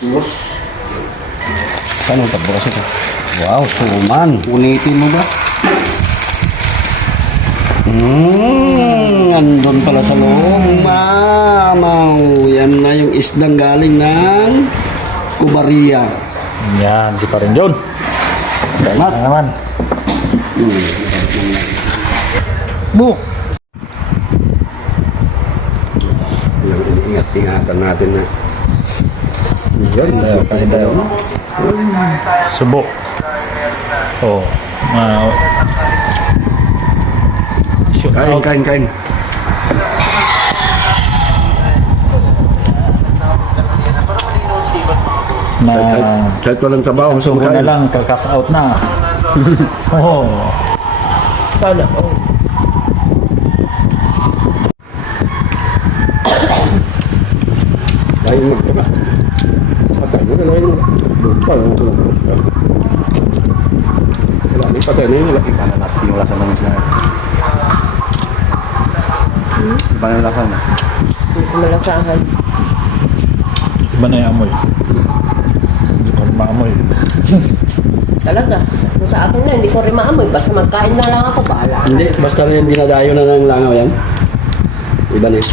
Sus. Paano pagbukas ito? Wow, suman. Unitin mo ba? Hmm, andun pala sa loob. Mamaw. Yan na yung isdang galing ng Kubaria. Yan, di pa rin yun. Salamat. Naman? Hmm. Bu! Yung iniingat-ingatan natin na. Yan, Tayo, kain tayo. Subo. Oh. Uh, Kain, kain, kain. Na Kahit, kahit walang trabaho, gusto subo na lang, kakas out na. oh. Sana all. Kain mo ito ka. Patay na lang yun. Lupa lang ito. Wala, ni patay na yun. Wala. Iba na lasa yung lasa ng isla. Iba na lasa na. Hindi ko malasahan. Iba na yung amoy. Hindi ko rin maamoy. Talaga. Sa akin na, hindi ko rin maamoy. Basta magkain na lang ako, bahala. Hindi, basta rin dinadayo na ng langaw yan. Iba na yun.